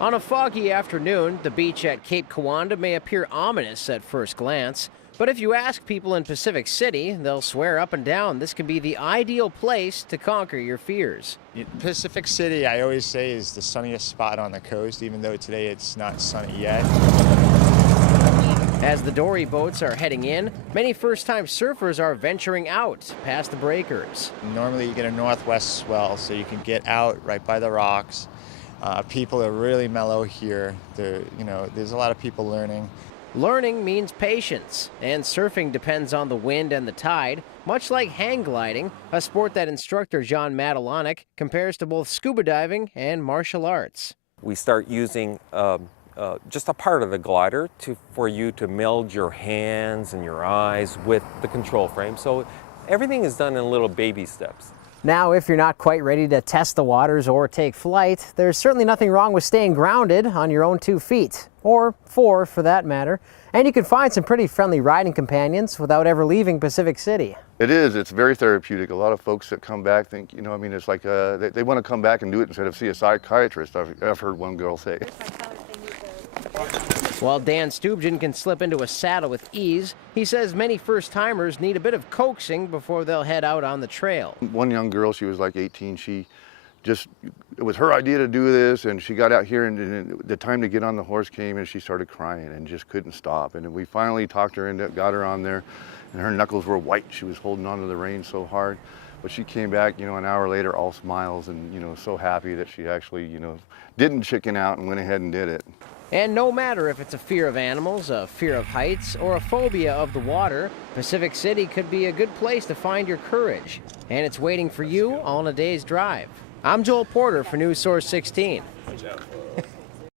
On a foggy afternoon, the beach at Cape Kiwanda may appear ominous at first glance. But if you ask people in Pacific City, they'll swear up and down this can be the ideal place to conquer your fears. Pacific City, I always say, is the sunniest spot on the coast, even though today it's not sunny yet. As the dory boats are heading in, many first-time surfers are venturing out past the breakers. Normally you get a northwest swell, so you can get out right by the rocks. People are really mellow here. There's a lot of people learning. Learning means patience, and surfing depends on the wind and the tide, much like hang gliding, a sport that instructor John Matalonic compares to both scuba diving and martial arts. We start using just a part of the glider for you to meld your hands and your eyes with the control frame. So everything is done in little baby steps. Now, if you're not quite ready to test the waters or take flight, there's certainly nothing wrong with staying grounded on your own 2 feet, or 4 for that matter. And you can find some pretty friendly riding companions without ever leaving Pacific City. It is. It's very therapeutic. A lot of folks that come back think, it's like they want to come back and do it instead of see a psychiatrist. I've heard one girl say. While Dan Stubjen can slip into a saddle with ease, he says many first-timers need a bit of coaxing before they'll head out on the trail. One young girl, she was like 18, it was her idea to do this, and she got out here, and the time to get on the horse came, and she started crying and just couldn't stop. And we finally talked her into, got her on there, and her knuckles were white. She was holding onto the reins so hard. But she came back, an hour later, all smiles and, so happy that she actually, didn't chicken out and went ahead and did it. And no matter if it's a fear of animals, a fear of heights, or a phobia of the water, Pacific City could be a good place to find your courage. And it's waiting for you on a day's drive. I'm Joel Porter for News Source 16.